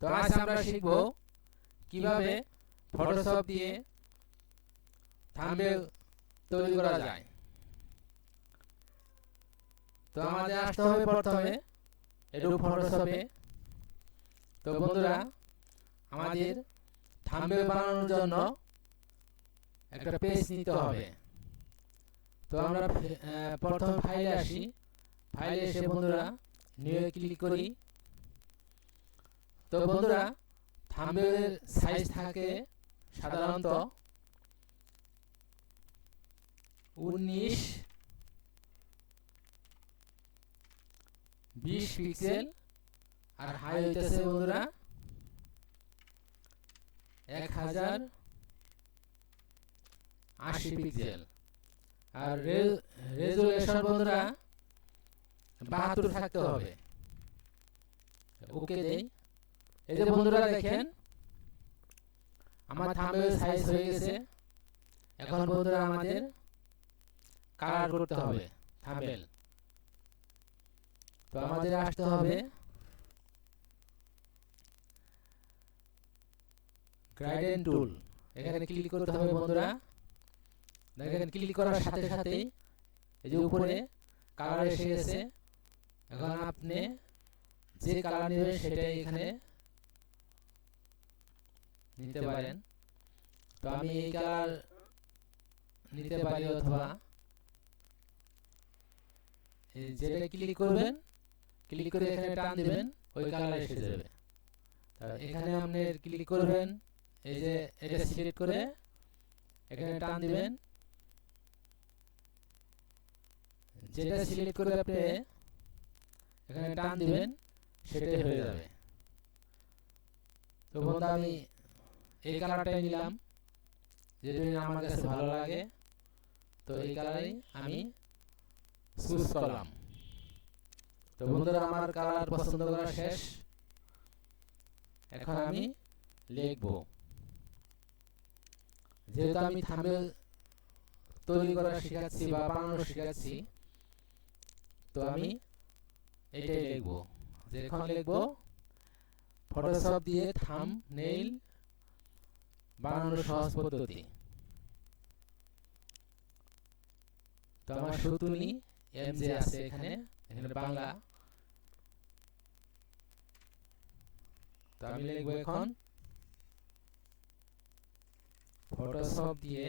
তো আজ আমরা শিখব কিভাবে ফটোশপ দিয়ে থাম্বনেল তৈরি করা যায়। তো আমাদের আসতে হবে প্রথমে এডোব ফটোশপে। তো বন্ধুরা, আমাদের থাম্বনেল বানানোর জন্য একটা পেজ নিতে হবে। তো আমরা প্রথমে ফাইলে আসি। ফাইলে এসে বন্ধুরা নিউ ক্লিক করি। তো বন্ধুরা, থাম্বনেলের সাইজ থাকে সাধারণত 19-20 পিক্সেল, আর হাই হইতেছে বন্ধুরা 1080 পিক্সেল, আর রেজুলেশন বন্ধুরা 72 থাকতে হবে। ওকে দেই। এই যে বন্ধুরা দেখেন আমার থাম্বনেল সাইজ হয়ে গেছে। এখন বন্ধুরা আমাদের কালার করতে হবে থাম্বনেল। তো আমাদের আসতে হবে গ্রেডিয়েন্ট টুল, এখানে ক্লিক করতে হবে বন্ধুরা। দেখেন ক্লিক করার সাথে সাথেই এই যে উপরে কালার এসে গেছে। এখন আপনি যে কালার নেবেন সেটাই এখানে নিতে পারেন। তো আমি এই কালার নিতে পারি, অথবা যেটা ক্লিক করবেন, ক্লিক করে এখানে টান দিবেন, ওই কালার এসে যাবে। এখানে আপনি ক্লিক করবেন, এই যে এটা সিলেক্ট করে এখানে টান দিবেন। যেটা সিলেক্ট করে আপনি এখানে টান দিবেন সেটাই হয়ে যাবে। তো বন্ধু, আমি এই কালারটাই নিলাম, যেটা আমার কাছে ভালো লাগে। তো এই কালারই আমি চুজ করলাম। তো বন্ধুরা, আমার কালার পছন্দ করা শেষ। এখন আমি লিখব, যেহেতু আমি থাম্বনেল তৈরি করা শেখাচ্ছি বা বানানো শেখাচ্ছি, তো আমি এটাই লিখব। এখন লিখব ফটোশপ দিয়ে থাম্বনেল বানানোর সহজ পদ্ধতি। তো আমার সুতুনি এমজে আছে এখানে বাংলা। তো আমি লিখব এখন ফটোশপ দিয়ে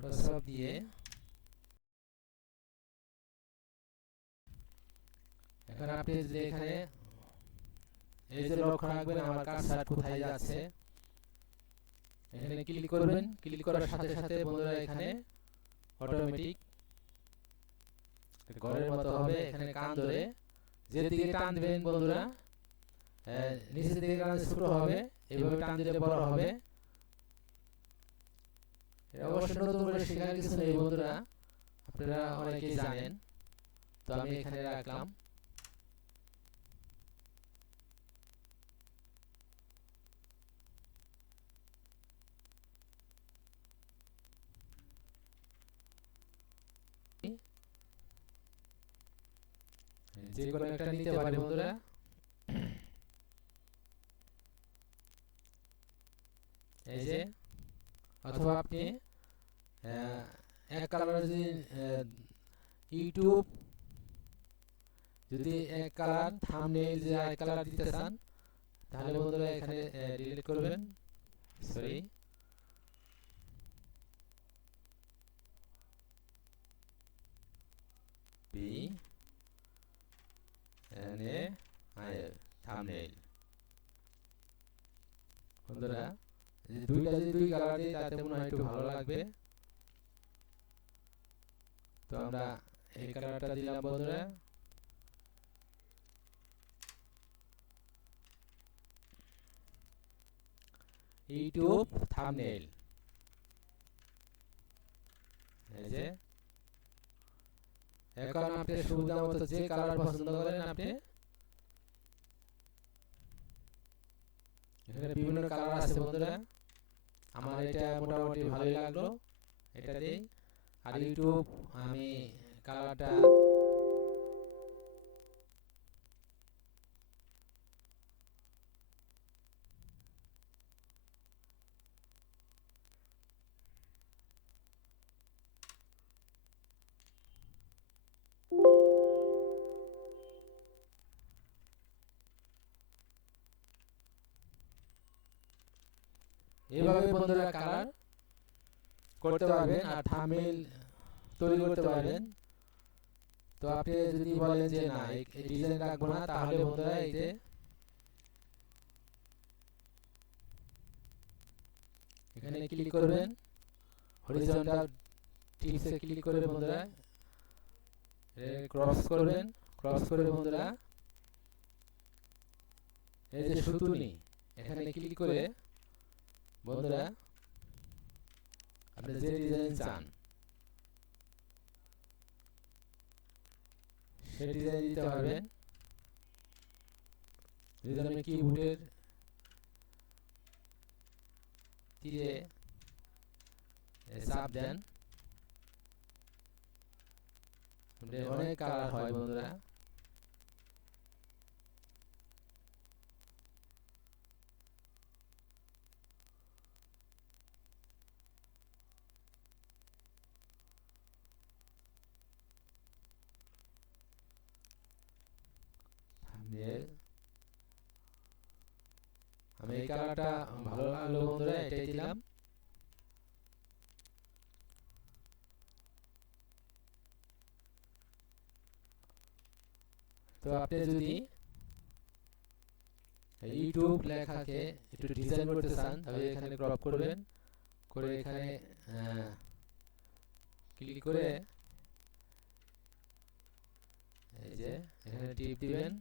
ফটোশপ দিয়ে এখন আপনি যে এখানে এই যে লক্ষ্য রাখবেন আমার কার্সার কোথায় যাচ্ছে। এখানে ক্লিক করবেন, ক্লিক করার সাথে সাথে বন্ধুরা এখানে অটোমেটিক ঘরের মতো হবে। এখানে কান ধরে যেদিকে টান দিবেন বন্ধুরা, নিচের দিকে কান ছোট হবে, এইভাবে টান দিলে বড় হবে। এটা অবশ্য নতুন করে শেখার কিছু নেই বন্ধুরা, আপনারা অনেকেই জানেন। তো আমি এখানে রাখলাম। যে কোনো একটা নিতে পারি বন্ধুরা। এই যে, অথবা আপনি এক কালার যদি ইউটিউব যদি এক কালার, থাম্বনেল যে এক কালার দিতে চান, তাহলে বন্ধুরা এখানে ডিলিট করবেন। Sorry, P N A I L, thumbnail. বন্ধুরা, দুইটা যদি দুই কালার দিই তাতে মনে হয় একটু ভালো লাগবে। তো আমরা এই কালারটা দিলাম বন্ধুরা। YouTube thumbnail. এই যে এখন আপনি সুবিধা মতো যে কালার পছন্দ করেন আপনি এখানে বিভিন্ন কালার আছে বন্ধুরা। আমার এটা মোটামুটি ভালোই লাগলো, এটা দিই। আর ইউটিউব আমি কালারটা এইভাবে বন্ধুরা কালার করতে পারবেন আর থাম্বনেইল তৈরি করতে পারবেন। তো আপনি যদি বলেন যে না এই ডিজাইন রাখবো না, তাহলে বন্ধুরা এই যে এখানে ক্লিক করবেন, হরিজন্টাল টিপসে ক্লিক করে বন্ধুরা ক্রস করবেন। ক্রস করে বন্ধুরা এই যে সুতুনি এখানে ক্লিক করে বন্ধুরা আপনি যে ডিজাইন চান সেই ডিজাইন দিতে পারবেন। যদি আপনি কিবোর্ডের তীরে চাপ দেন অনেক কালার হয় বন্ধুরা। আমি এই কালারটা ভালো লাগলো বন্ধুরা, এটাই দিলাম। তো আপনি যদি ইউটিউব লেখাকে একটু ডিজাইন করতে চান তাহলে এখানে ক্রপ করবেন, করে এখানে ক্লিক করে এই যে এখানে টিপ দিবেন।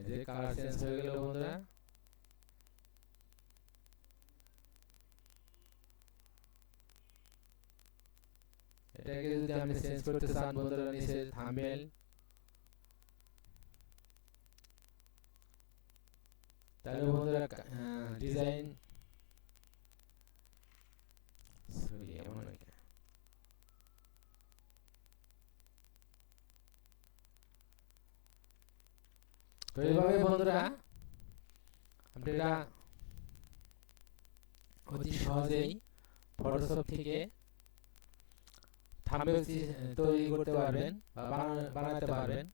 এই যে কালার চেঞ্জ হয়ে গেল বন্ধুরা। এটাকে যদি আপনি চেঞ্জ করতে চান বন্ধুরা নিচে থাম্বনেইল তাহলে বন্ধুরা ডিজাইন সরি এমন হয় কেন। তো এইভাবে বন্ধুরা আপনারা অতি সহজেই ফটোশপ থেকে থাম্বনেইল তৈরি করতে পারবেন বা বানাতে পারবেন।